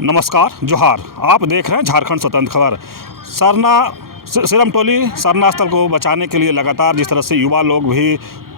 नमस्कार, जोहार। आप देख रहे हैं झारखंड स्वतंत्र खबर। सरना सिरमटोली सरना स्थल को बचाने के लिए लगातार जिस तरह से युवा लोग भी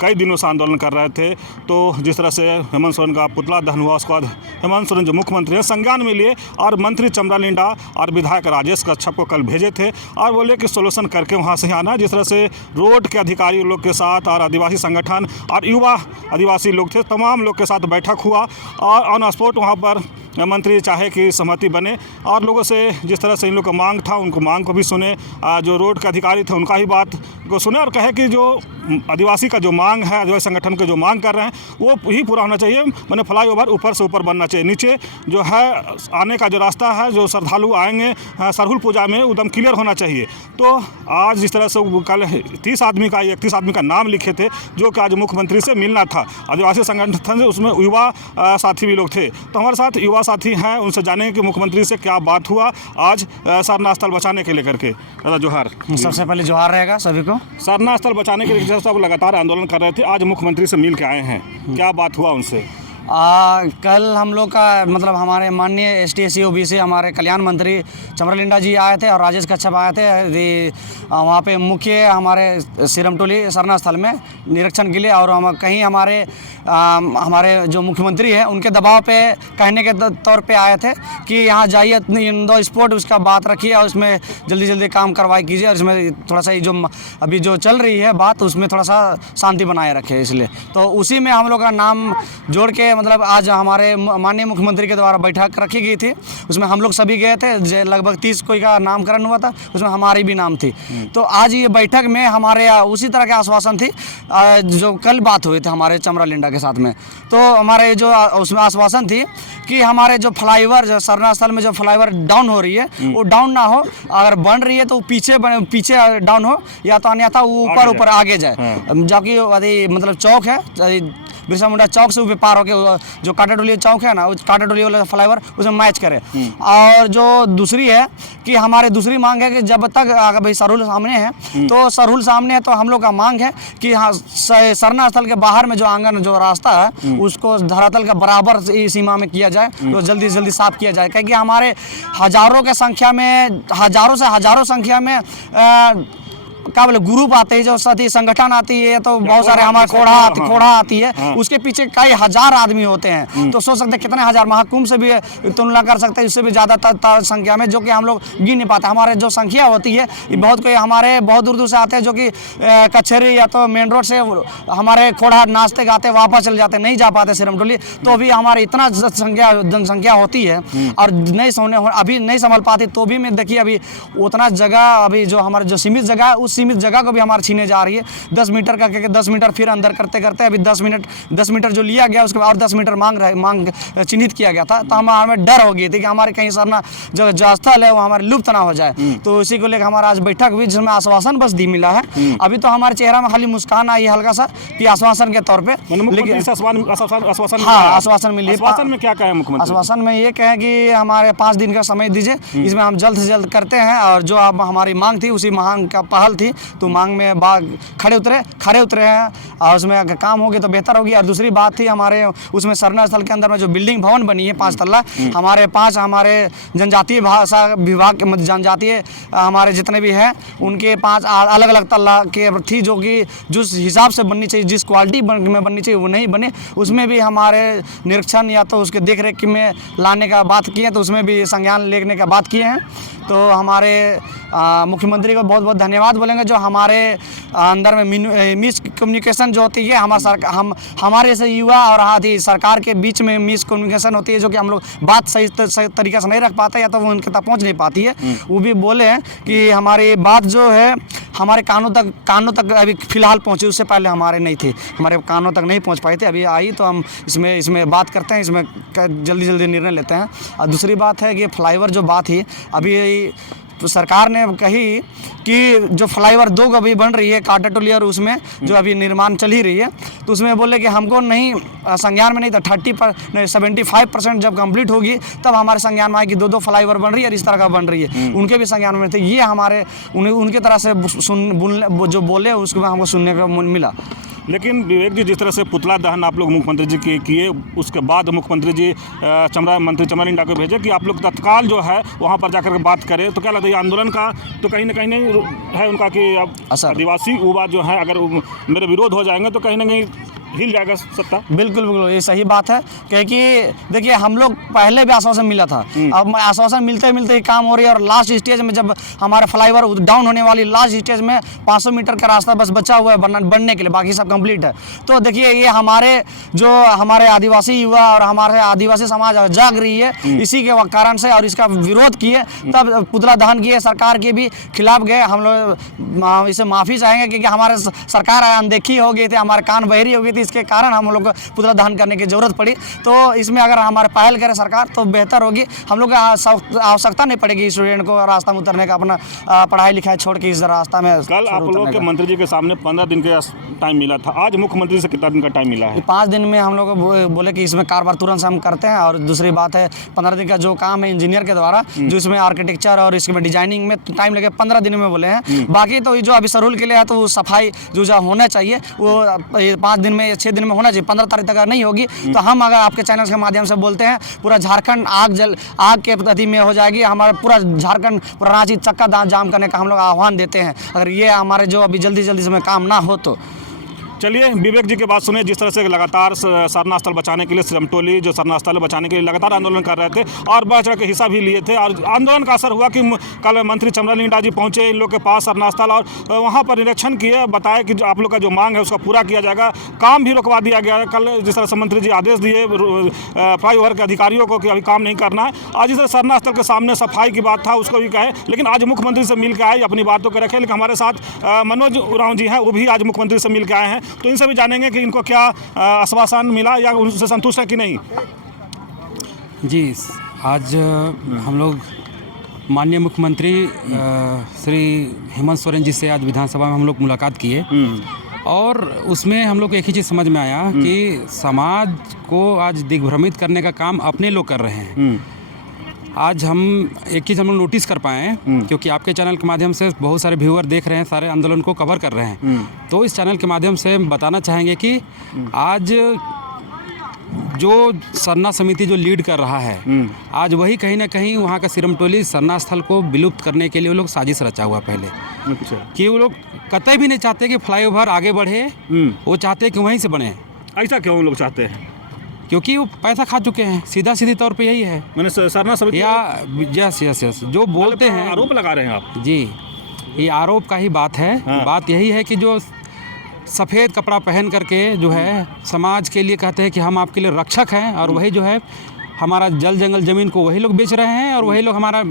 कई दिनों से आंदोलन कर रहे थे, तो जिस तरह से हेमंत सोरेन का पुतला दहन हुआ, उसके बाद हेमंत सोरेन जो मुख्यमंत्री हैं संज्ञान में लिए और मंत्री चमरा लिंडा और विधायक राजेश कच्छप को कल भेजे थे और बोले कि सोल्यूशन करके वहाँ से आना। जिस तरह से रोड के अधिकारी लोग के साथ और आदिवासी संगठन और युवा आदिवासी लोग थे, तमाम लोग के साथ बैठक हुआ और ऑन स्पॉट वहाँ पर मंत्री चाहे कि सहमति बने और लोगों से जिस तरह से इन लोग का मांग था, उनको मांग को भी सुने। जो रोड के अधिकारी थे उनका ही बात को सुने और कहे कि जो आदिवासी का जो मांग है, आदिवासी संगठन के जो मांग कर रहे हैं वो ही पूरा होना चाहिए। मैंने फ्लाईओवर ऊपर से ऊपर बनना चाहिए, नीचे जो है आने का जो रास्ता है, जो श्रद्धालु आएंगे सरहुल पूजा में, एकदम क्लियर होना चाहिए। तो आज जिस तरह से कल 31 आदमी का नाम लिखे थे जो कि आज मुख्यमंत्री से मिलना था आदिवासी संगठन से, उसमें युवा साथी भी लोग थे। तो हमारे साथ युवा साथी हैं, उनसे जानेंगे कि मुख्यमंत्री से क्या बात हुआ आज सरना स्थल बचाने के लिए करके। दादा जोहार। सबसे पहले जोहार रहेगा सभी को। सरना स्थल बचाने के लिए सब लगातार आंदोलन कर रहे थे, आज मुख्यमंत्री से मिल के आए हैं, क्या बात हुआ उनसे? कल हम लोग का मतलब हमारे माननीय ST SC OBC हमारे कल्याण मंत्री चमरा लिंडा जी आए थे और राजेश कच्छप आए थे वहाँ पे मुख्य हमारे सिरमटोली सरना स्थल में निरीक्षण के लिए। और हम कहीं हमारे जो मुख्यमंत्री हैं उनके दबाव पे कहने के तौर पे आए थे कि यहाँ जाइए, इन दो स्पोर्ट उसका बात रखिए और उसमें जल्दी काम कार्रवाई कीजिए और इसमें थोड़ा सा जो अभी जो चल रही है बात, उसमें थोड़ा सा शांति बनाए रखे। इसलिए तो उसी में हम लोग का नाम जोड़ के मतलब आज हमारे माननीय मुख्यमंत्री के द्वारा बैठक रखी गई थी, उसमें हम लोग सभी गए थे। लगभग 30 कोई का नामकरण हुआ था, उसमें हमारी भी नाम थी। तो आज ये बैठक में हमारे उसी तरह के आश्वासन थी जो कल बात हुई थी हमारे चमरा लिंडा के साथ में। तो हमारे जो उसमें आश्वासन थी कि हमारे जो फ्लाईओवर जो सरना स्थल में जो फ्लाईओवर डाउन हो रही है वो डाउन ना हो, अगर बन रही है तो पीछे डाउन हो, या तो अन्यथा ऊपर आगे जाए। जबकि मतलब चौक है बिरसा मुंडा चौक से ऊपर पार होके जो काटाटोली चौक है ना, उस काटाटोली वाला फ्लाईओवर उसमें मैच करे। और जो दूसरी है कि हमारी दूसरी मांग है कि जब तक अगर भाई सरहुल सामने है तो सरहुल सामने है तो हम लोग का मांग है कि हाँ सरना स्थल के बाहर में जो आंगन जो रास्ता है उसको धरातल का बराबर सीमा में किया जाए, तो जल्दी से जल्दी साफ किया जाए। क्योंकि हमारे हजारों संख्या में क्या बोले ग्रुप आते हैं, जो साथी संगठन आती है, तो बहुत सारे हमारे खोड़ा आती है। हाँ। उसके पीछे कई हजार आदमी होते हैं, तो सोच सकते हैं कितने हजार महाकुंभ से भी तुलना कर सकते हैं, इससे भी ज़्यादा संख्या में, जो कि हम लोग गिन नहीं पाते। हमारे जो संख्या होती है बहुत कोई हमारे बहुत दूर से आते हैं, जो कि कचहरी या तो मेन रोड से हमारे खोड़ा नाचते गाते वापस चले जाते, नहीं जा पाते सिरमटोली। तो भी हमारे इतना जनसंख्या होती है और अभी नहीं संभल पाती, तो भी मैं देखिए अभी उतना जगह, अभी जो हमारे जो सीमित जगह है उस सीमित जगह को भी हमारे छीने जा रही है। 10 मीटर का 10 मीटर फिर अंदर करते अभी 10 मीटर जो लिया गया उसके बाद और 10 मीटर मांग चिन्हित किया गया था। तो हमें डर हो गई थी कि हमारे कहीं सरना जो स्थल है वो हमारे लुप्त ना हो जाए। तो इसी को लेकर हमारा आज बैठक हुई, जिसमें आश्वासन बस दी मिला है। अभी तो हमारे चेहरा में खाली मुस्कान आई हल्का सा कि आश्वासन के तौर पर, लेकिन आश्वासन मिली। आश्वासन में क्या कहे मुख्यमंत्री? आश्वासन में ये कहे कि हमारे 5 दिन का समय दीजिए, इसमें हम जल्द से जल्द करते हैं। और जो अब हमारी मांग थी उसी मांग का पहल थी, तो मांग में खड़े उतरे हैं और उसमें अगर काम होगी तो बेहतर होगी। और दूसरी बात थी हमारे उसमें सरना स्थल के अंदर में जो बिल्डिंग भवन बनी है 5 तल्ला, हमारे 5 हमारे जनजातीय भाषा विभाग के जनजातीय हमारे जितने भी हैं उनके 5 अलग अलग तल्ला के थी, जो कि जिस हिसाब से बननी चाहिए, जिस क्वालिटी में बननी चाहिए वो नहीं बने। उसमें भी हमारे निरीक्षण या तो उसके देख रेख में लाने का बात किए, तो उसमें भी संज्ञान लेने का बात किए हैं। तो हमारे मुख्यमंत्री को बहुत बहुत धन्यवाद बोलेंगे, जो हमारे अंदर में मिस कम्युनिकेशन जो होती है हमारे जैसे युवा और आदि सरकार के बीच में मिस कम्युनिकेशन होती है, जो कि हम लोग बात सही तरीके से नहीं रख पाते या तो वो उनके तक पहुंच नहीं पाती है। वो भी बोले हैं कि हमारी बात जो है हमारे कानों तक अभी फिलहाल पहुंची, उससे पहले हमारे नहीं थे, हमारे कानों तक नहीं पहुंच पाई थी। अभी आई तो हम इसमें बात करते हैं, इसमें जल्दी निर्णय लेते हैं। और दूसरी बात है कि फ्लाईओवर जो बात ही अभी तो सरकार ने कही कि जो फ्लाईओवर 2 अभी बन रही है काटाटोली और उसमें जो अभी निर्माण चल ही रही है, तो उसमें बोले कि हमको नहीं संज्ञान में नहीं, तो 75% जब कंप्लीट होगी तब हमारे संज्ञान में आए कि 2 फ्लाईओवर बन रही है और इस तरह का बन रही है। उनके भी संज्ञान में थे, ये हमारे उनके तरह से जो बोले उसको हमको सुनने को मिला। लेकिन विवेक जी, जिस तरह से पुतला दहन आप लोग मुख्यमंत्री जी के किए, उसके बाद मुख्यमंत्री जी मंत्री चमरा लिंडा को भेजे कि आप लोग तत्काल जो है वहाँ पर जाकर के बात करें, तो क्या लगता है ये आंदोलन का तो कहीं ना कहीं नहीं है उनका कि अब आदिवासी युवा जो है अगर मेरे विरोध हो जाएंगे तो कहीं ना कहीं हिल जाएगा सत्ता? बिल्कुल बिल्कुल, ये सही बात है क्योंकि देखिए हम लोग पहले भी आश्वासन मिला था, अब आश्वासन मिलते मिलते ही काम हो रही है। और लास्ट स्टेज में जब हमारे फ्लाईओवर डाउन होने वाली लास्ट स्टेज में 500 मीटर का रास्ता बस बचा हुआ है बनने के लिए, बाकी सब कंप्लीट है। तो देखिए ये हमारे आदिवासी युवा और हमारे आदिवासी समाज जाग रही है इसी के कारण से, और इसका विरोध किए तब पुतला दहन किए, सरकार के भी खिलाफ गए। हम लोग इसे माफ़ी चाहेंगे क्योंकि हमारे सरकार अनदेखी हो गई थी, हमारे कान बहरी हो गई थी, इसके कारण हम लोग को पुतला दहन करने की जरूरत पड़ी। तो इसमें अगर हमारे पहल करे सरकार तो बेहतर होगी, हम लोग को आवश्यकता नहीं पड़ेगी स्टूडेंट को रास्ता में उतरने का, अपना पढ़ाई लिखाई छोड़ के इस रास्ता में। कल आप लोग के मंत्री जी के सामने 15 दिन का टाइम मिला था, आज मुख्यमंत्री से कितना दिन का टाइम मिला है? 5 दिन में हम लोग बोले कि इसमें कारोबार तुरंत से हम करते हैं। और दूसरी बात है 15 दिन का जो काम है इंजीनियर के द्वारा, जो इसमें आर्किटेक्चर और इसमें डिजाइनिंग में टाइम लगे 15 दिन में बोले हैं। बाकी तो जो अभी सरूल के लिए है तो वो सफाई जो होना चाहिए वो 5 दिन में 6 दिन में होना चाहिए, 15 तारीख तक अगर नहीं होगी तो हम अगर आपके चैनल के माध्यम से बोलते हैं पूरा झारखंड आग के प्रति में हो जाएगी। हमारा पूरा झारखंड पूरा रांची चक्का जाम करने का हम लोग आह्वान देते हैं अगर ये हमारे जो अभी जल्दी इसमें काम ना हो तो। चलिए विवेक जी की बात सुनिए, जिस तरह से लगातार सरना स्थल बचाने के लिए सिरमटोली जो सरना स्थल बचाने के लिए लगातार आंदोलन कर रहे थे और बढ़ चढ़ के हिस्सा भी लिए थे, और आंदोलन का असर हुआ कि कल मंत्री चमरा लिंडा जी पहुंचे इन लोग के पास सरना स्थल और वहां पर निरीक्षण किए, बताया कि आप लोग का जो मांग है उसका पूरा किया जाएगा, काम भी रुकवा दिया गया। कल जिस तरह से मंत्री जी आदेश दिए फ्लाईओवर के अधिकारियों को कि अभी काम नहीं करना है, आज जिस तरह सरना स्थल के सामने सफाई की बात था उसको भी कहे, लेकिन आज मुख्यमंत्री से मिल के आए, अपनी बातों को रखे। लेकिन हमारे साथ मनोज उरांव जी हैं, वो भी आज मुख्यमंत्री से मिल के आए हैं, तो इनसे भी जानेंगे कि इनको क्या आश्वासन मिला या उनसे संतुष्ट है कि नहीं। जी, आज हम लोग माननीय मुख्यमंत्री श्री हेमंत सोरेन जी से आज विधानसभा में हम लोग मुलाकात किए और उसमें हम लोग को एक ही चीज़ समझ में आया कि समाज को आज दिग्भ्रमित करने का काम अपने लोग कर रहे हैं। आज हम एक चीज़ हम लोग नोटिस कर पाए हैं क्योंकि आपके चैनल के माध्यम से बहुत सारे व्यूअर देख रहे हैं, सारे आंदोलन को कवर कर रहे हैं। तो इस चैनल के माध्यम से बताना चाहेंगे कि आज जो सरना समिति जो लीड कर रहा है, आज वही कहीं ना कहीं वहाँ का सिरमटोली सरना स्थल को विलुप्त करने के लिए वो लोग साजिश रचा हुआ पहले। अच्छा। कि वो लोग कतई भी नहीं चाहते कि फ्लाईओवर आगे बढ़े, वो चाहते कि वहीं से बने। ऐसा क्यों लोग चाहते हैं? क्योंकि वो पैसा खा चुके हैं, सीधी तौर पे यही है। मैंने सरना समिति यस जो बोलते हैं, आरोप लगा रहे हैं आप? जी, ये आरोप का ही बात है। हाँ। बात यही है कि जो सफ़ेद कपड़ा पहन करके जो है समाज के लिए कहते हैं कि हम आपके लिए रक्षक हैं, और वही जो है हमारा जल जंगल ज़मीन को वही लोग बेच रहे हैं और वही लोग हमारा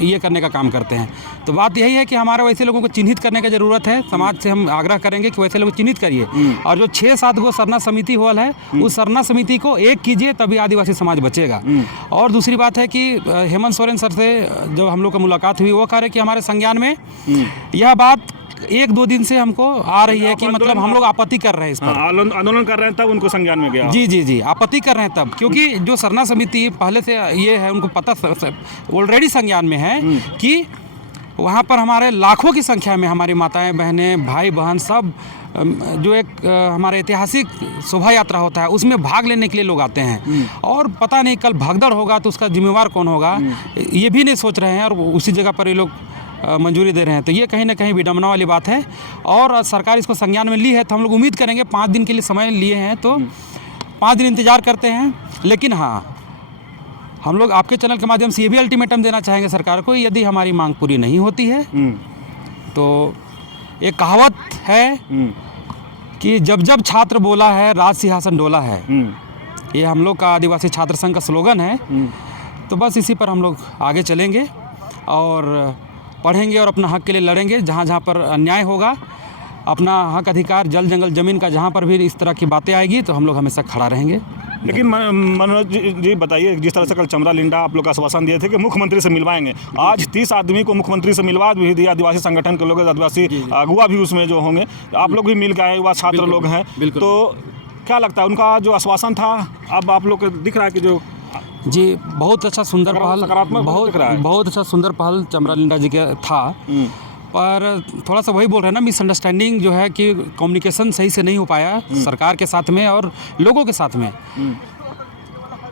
ये करने का काम करते हैं। तो बात यही है कि हमारा वैसे लोगों को चिन्हित करने की ज़रूरत है। समाज से हम आग्रह करेंगे कि वैसे लोग चिन्हित करिए, और जो 6-7 गो सरना समिति हॉल है उस सरना समिति को एक कीजिए, तभी आदिवासी समाज बचेगा। और दूसरी बात है कि हेमंत सोरेन सर से जो हम लोग का मुलाकात हुई, वो कह रहे कि हमारे संज्ञान में यह बात 1-2 दिन से हमको आ रही है कि मतलब हम लोग आपत्ति कर रहे हैं इस पर। आंदोलन कर रहे हैं तब उनको संज्ञान में गया? जी, आपत्ति कर रहे हैं तब, क्योंकि जो सरना समिति पहले से ये है, उनको पता ऑलरेडी संज्ञान में है कि वहाँ पर हमारे लाखों की संख्या में हमारी माताएं बहनें भाई बहन सब जो एक हमारे ऐतिहासिक शोभा यात्रा होता है उसमें भाग लेने के लिए लोग आते हैं, और पता नहीं कल भगदड़ होगा तो उसका जिम्मेवार कौन होगा, ये भी नहीं सोच रहे हैं, और उसी जगह पर ये लोग मंजूरी दे रहे हैं। तो ये कहीं ना कहीं विडम्बना वाली बात है, और सरकार इसको संज्ञान में ली है। तो हम लोग उम्मीद करेंगे, 5 दिन के लिए समय लिए हैं तो 5 दिन इंतज़ार करते हैं। लेकिन हाँ, हम लोग आपके चैनल के माध्यम से ये भी अल्टीमेटम देना चाहेंगे सरकार को, यदि हमारी मांग पूरी नहीं होती है तो एक कहावत है कि जब जब छात्र बोला है राज सिंहासन डोला है, ये हम लोग का आदिवासी छात्र संघ का स्लोगन है। तो बस इसी पर हम लोग आगे चलेंगे और पढ़ेंगे और अपना हक के लिए लड़ेंगे। जहाँ जहाँ पर अन्याय होगा, अपना हक अधिकार जल जंगल ज़मीन का जहाँ पर भी इस तरह की बातें आएगी तो हम लोग हमेशा खड़ा रहेंगे। लेकिन मनोज जी बताइए, जिस तरह से कल चमरा लिंडा आप लोग आश्वासन दिए थे कि मुख्यमंत्री से मिलवाएंगे, आज 30 आदमी को मुख्यमंत्री से मिलवा भी दिया, आदिवासी संगठन के लोग, आदिवासी अगुआ भी उसमें जो होंगे, आप लोग भी मिल गए, युवा छात्र लोग हैं, तो क्या लगता है उनका जो आश्वासन था अब आप लोग को दिख रहा है कि जो जी बहुत अच्छा सुंदर पहल, बहुत अच्छा सुंदर पहल चमरा लिंडा जी का था। पर थोड़ा सा वही बोल रहे हैं ना, मिसअंडरस्टैंडिंग जो है कि कम्युनिकेशन सही से नहीं हो पाया सरकार के साथ में और लोगों के साथ में।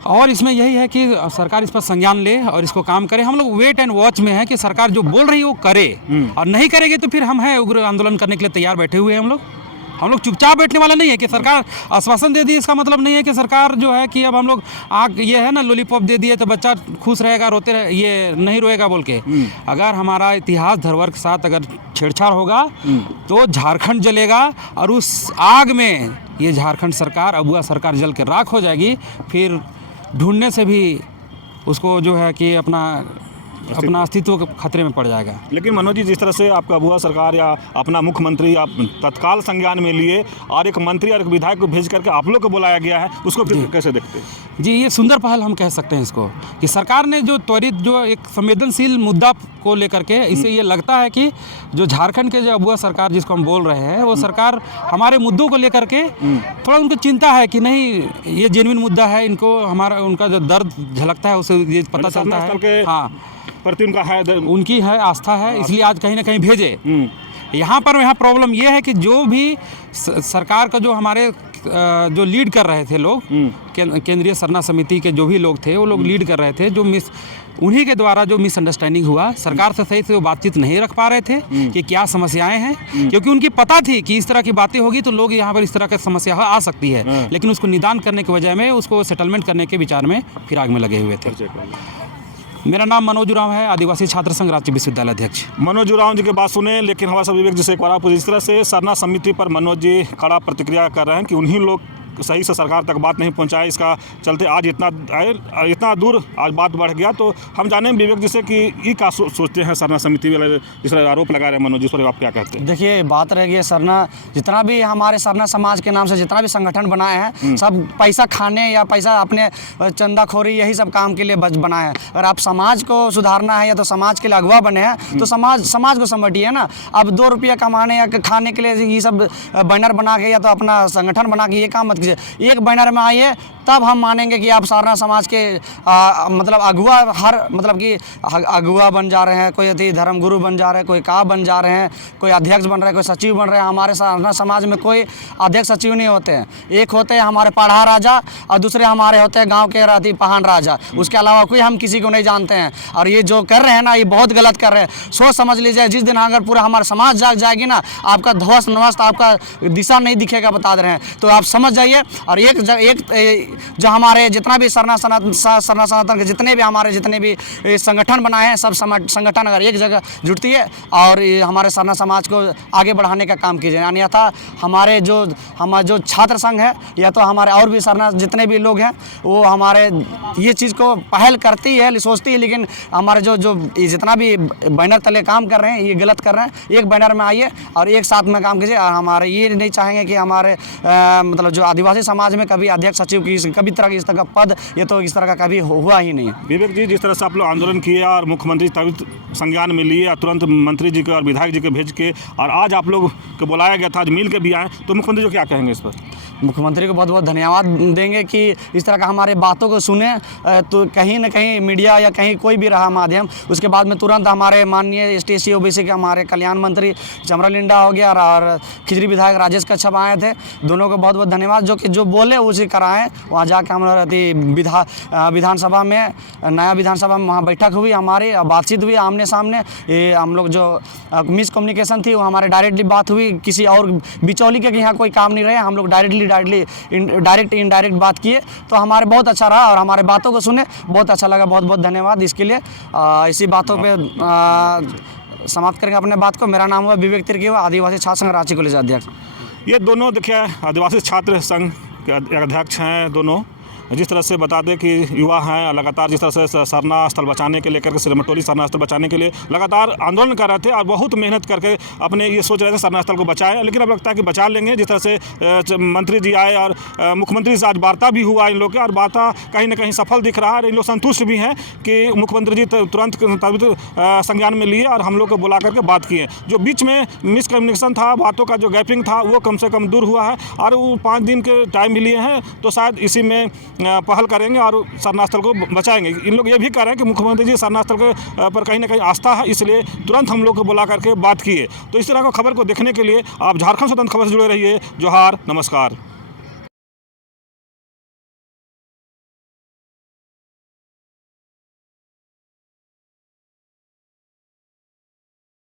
और इसमें यही है कि सरकार इस पर संज्ञान ले और इसको काम करे। हम लोग वेट एंड वॉच में है कि सरकार जो बोल रही है वो करे, और नहीं करेगी तो फिर हम हैं उग्र आंदोलन करने के लिए तैयार बैठे हुए हैं। हम लोग चुपचाप बैठने वाले नहीं है कि सरकार आश्वासन दे दी, इसका मतलब नहीं है कि सरकार जो है कि अब हम लोग आग ये है ना लॉलीपॉप दे दिए तो बच्चा खुश रहेगा, रोते रहे, ये नहीं रोएगा बोल के। अगर हमारा इतिहास धरोहर के साथ अगर छेड़छाड़ होगा तो झारखंड जलेगा, और उस आग में ये झारखंड सरकार, अबुआ सरकार जल के राख हो जाएगी। फिर ढूंढने से भी उसको जो है कि अपना अस्तित्व खतरे में पड़ जाएगा। लेकिन मनोज जी, जिस तरह से आपका अबुआ सरकार या अपना मुख्यमंत्री आप तत्काल संज्ञान में लिए और एक मंत्री और एक विधायक को भेज करके आप लोग को बुलाया गया है, उसको फिर कैसे देखते हैं? जी, ये सुंदर पहल हम कह सकते हैं इसको, कि सरकार ने जो त्वरित जो एक संवेदनशील मुद्दा को लेकर के, इससे ये लगता है कि जो झारखंड के जो अबुआ सरकार जिसको हम बोल रहे हैं, वो सरकार हमारे मुद्दों को लेकर के थोड़ा उनको चिंता है कि नहीं ये जेन्युइन मुद्दा है, इनको हमारा उनका जो दर्द झलकता है उसे ये पता चलता है। हाँ, प्रति उनका है, उनकी है आस्था है, इसलिए आज कहीं ना कहीं भेजे। यहाँ प्रॉब्लम ये है कि जो भी सरकार का जो हमारे जो लीड कर रहे थे लोग, केंद्रीय सरना समिति के जो भी लोग थे वो लोग लीड कर रहे थे, जो उन्हीं के द्वारा जो मिसअंडरस्टैंडिंग हुआ, सरकार से सही से वो बातचीत नहीं रख पा रहे थे कि क्या समस्याएं हैं, क्योंकि उनकी पता थी कि इस तरह की बातें होगी तो लोग यहाँ पर इस तरह की समस्या आ सकती है, लेकिन उसको निदान करने के वजह में उसको सेटलमेंट करने के विचार में फिराग में लगे हुए थे। मेरा नाम मनोज उरांव है, आदिवासी छात्र संघ रांची विश्वविद्यालय अध्यक्ष। मनोज उरांव जी की बात सुने, लेकिन हमारा सब विवेक जी से एक बार आप जिस तरह से सरना समिति पर मनोज जी कड़ा प्रतिक्रिया कर रहे हैं कि उन्हीं लोग सही से सरकार तक बात नहीं पहुंचाए, इसका चलते आज इतना दूर आज बात बढ़ गया। तो हम जाने विवेक जी से कि ये क्या सोचते हैं सरना समिति वाले जिस तरह आरोप लगा रहे हैं मनोज जी, पर आप क्या कहते हैं? देखिए, बात रह गई सरना, जितना भी हमारे सरना समाज के नाम से जितना भी संगठन बनाए हैं, सब पैसा खाने या पैसा अपने चंदाखोरी यही सब काम के लिए बनाए हैं। अगर आप समाज को सुधारना है या तो समाज के लिए अगुवा बने हैं तो समाज को समझिए ना। अब 2 रुपया कमाने या खाने के लिए ये सब बैनर बना के या तो अपना संगठन बना के ये काम मत कीजिए। एक बैनर में आइए तब हम मानेंगे कि आप सरना समाज के मतलब अगुआ, मतलब कि अगुआ बन जा रहे हैं, कोई अति धर्मगुरु बन जा रहे हैं, कोई का बन जा रहे हैं, कोई अध्यक्ष बन रहे हैं, कोई सचिव बन रहे हैं। हमारे सरना समाज में कोई अध्यक्ष सचिव नहीं होते हैं, एक होते हैं हमारे पढ़ा राजा और दूसरे हमारे होते हैं गाँव के रहती पहान राजा। उसके अलावा कोई हम किसी को नहीं जानते हैं। और ये जो कर रहे हैं ना, ये बहुत गलत कर रहे हैं। सोच समझ लीजिए, जिस दिन अगर पूरा हमारा समाज जाग जाएगी ना, आपका ध्वस्त नवस्त आपका दिशा नहीं दिखेगा, बता दे रहे हैं। तो आप समझ जाइए। और एक जो हमारे जितना भी सरना सनातन के जितने भी संगठन बनाए हैं, सब संगठन अगर एक जगह जुटती है और हमारे सरना समाज को आगे बढ़ाने का काम कीजिए। अन्यथा हमारे जो छात्र संघ है या तो हमारे और भी सरना जितने भी लोग हैं, वो हमारे ये चीज़ को पहल करती है, सोचती है, लेकिन हमारे जो जितना भी बैनर तले काम कर रहे हैं ये गलत कर रहे हैं। एक बैनर में आइए और एक साथ में काम कीजिए। और हमारे ये नहीं चाहेंगे कि हमारे मतलब जो आदिवासी समाज में कभी अध्यक्ष सचिव की कभी तरह इस तरह का पद ये तो इस तरह का कभी हुआ ही नहीं। विवेक जी, जिस तरह से आप लोग आंदोलन किए और मुख्यमंत्री तभी संज्ञान में लिए, तुरंत मंत्री जी के और विधायक जी के भेज के, और आज आप लोग को बुलाया गया था, आज मिल के भी आए, तो मुख्यमंत्री जी क्या कहेंगे इस पर? मुख्यमंत्री को बहुत बहुत धन्यवाद देंगे कि इस तरह का हमारे बातों को सुने। तो कहीं ना कहीं मीडिया या कहीं कोई भी रहा माध्यम, उसके बाद में तुरंत हमारे माननीय ST/SC OBC के हमारे कल्याण मंत्री चमरा लिंडा हो गया और खिजरी विधायक राजेश कच्छप आए थे। दोनों को बहुत बहुत धन्यवाद, जो बोले उसे कराएं। वहाँ जाकर हम विधानसभा में, नया विधानसभा में वहाँ बैठक हुई, हमारी बातचीत हुई आमने सामने। ये हम लोग जो मिसकम्युनिकेशन थी वो हमारे डायरेक्टली बात हुई, किसी और बिचौली के यहाँ कोई काम नहीं रहे। हम लोग डायरेक्ट इनडायरेक्ट बात किए, तो हमारे बहुत अच्छा रहा और हमारे बातों को सुने, बहुत अच्छा लगा। बहुत बहुत धन्यवाद इसके लिए। इसी बातों पे समाप्त करेंगे अपने बात को। मेरा नाम हुआ विवेक तिर्की, आदिवासी छात्र संघ रांची कॉलेज अध्यक्ष। ये दोनों देखिए आदिवासी छात्र संघ के अध्यक्ष हैं दोनों। जिस तरह से बता दें कि युवा हैं, लगातार जिस तरह से सरना स्थल बचाने के लेकर के सिरमटोली सरना स्थल बचाने के लिए लगातार आंदोलन कर रहे थे और बहुत मेहनत करके अपने ये सोच रहे थे सरना स्थल को बचाएं, लेकिन अब लगता है कि बचा लेंगे। जिस तरह से मंत्री जी आए और मुख्यमंत्री से आज वार्ता भी हुआ इन लोग के, और वार्ता कहीं ना कहीं सफल दिख रहा है। इन लोग संतुष्ट भी हैं कि मुख्यमंत्री जी तुरंत संज्ञान में लिए और हम लोग को बुला करके बात किए। जो बीच में मिसकम्युनिकेशन था, बातों का जो गैपिंग था, वो कम से कम दूर हुआ है और वो 5 दिन के टाइम भी लिए हैं। तो शायद इसी में पहल करेंगे और सरना स्थल को बचाएंगे। इन लोग ये भी कह रहे हैं कि मुख्यमंत्री जी सरना स्थल के पर कहीं ना कहीं आस्था है, इसलिए तुरंत हम लोग को बुला करके बात किए। तो इस तरह की खबर को देखने के लिए आप झारखंड स्वतंत्र खबर से जुड़े रहिए। जोहार, नमस्कार।